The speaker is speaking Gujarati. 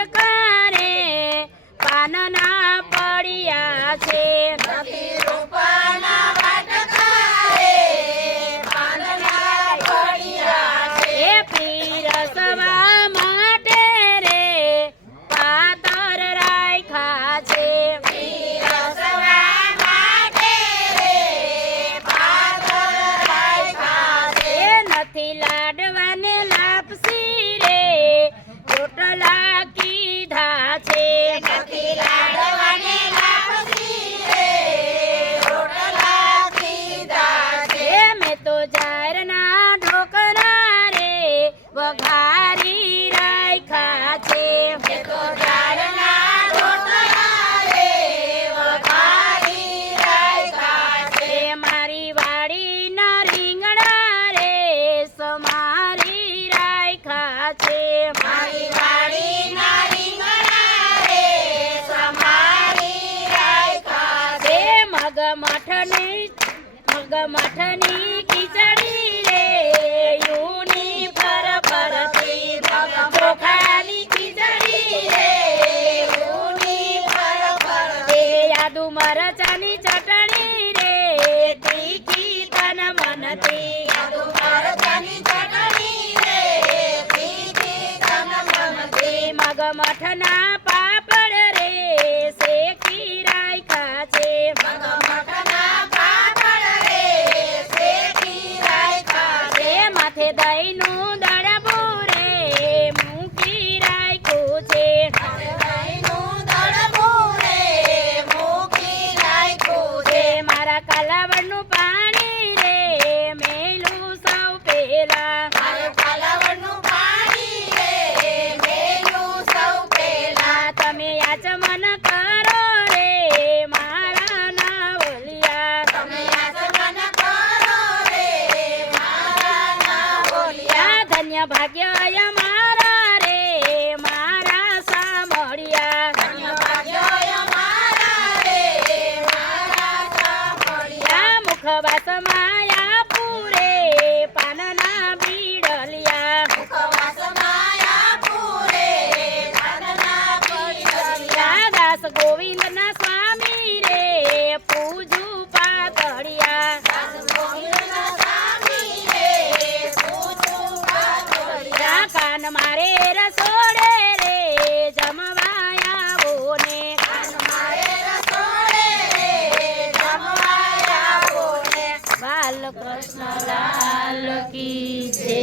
વાટકા રે પાનના પડ્યા છે નથી રૂપાના વાટકા રે પાનના પડ્યા છે એ પીરસવા માટે રે પાતર રાખ્યા છે પીરસવા માટે રે પાતર રાખ્યા છે એ નથી લાડવાને લાપસી રે રોટલા કીધા છે નથી લાડવાને લાપસી રે રોટલા કીધા છે એ મેં તો જારના ઢોકરા રે વઘારી રાખ્યા છે મેં તો ઝાડના ઢોકળા રે વઘારી રાખ્યા છે એ મારી વાડીના રીંગણા રે સમારી રાખ્યા છે મારી વાડીના રીંગણા રે સમારી રાખ્યા છે એ મગમઠની ખીચડી રે યુની પર પરથી ચોખાની ખીચડી રે ઊની પર એ યાદુ મરચાની ચટણી રે તીખી તન મનથી યાદુ મરચાની ચટણી રે તીખી તન મનથી મગમઠના પાપડ રે શેકી રાખ્યા છે મગમઠના પાપડ રે શેકી રાખ્યા છે એ માથે દહીંનું દડબું રે મૂકી રાખ્યું છે દહીંનું દડબું રે મૂકી રાખ્યું છે એ મારા કાલાવડનું પાણી રે મેલું સૌ પેલા મારે પાલાવડનું પાણી રે મેલું સૌ પહેલા તમે યાચમન કરો રે મારા નાવલિયા તમે આસમાન કરો રે મારા ના બોલ્યા યા ધન્ય ભાગ્ય અમારા રે મારા સામળિયા ધન્ય ભાગ્ય અમારા રે મારા સાંભળ્યા યા મુખવાસ માયા પૂરે પાનના બીડલિયા મુખવાસ માયા પૂરે પાનના પીડલિયા યા દાસ ગોવિંદના સ્વામી રે પૂજું પાતળિયા દાસ ગોવિંદના સ્વામી રે પૂજું પાતળિયા યા કાન મારે રસોડે રે જમવાયા બોને કાન મારે રસોડે રે જમવાયા બોલે બાલકૃષ્ણ લાલ કી જય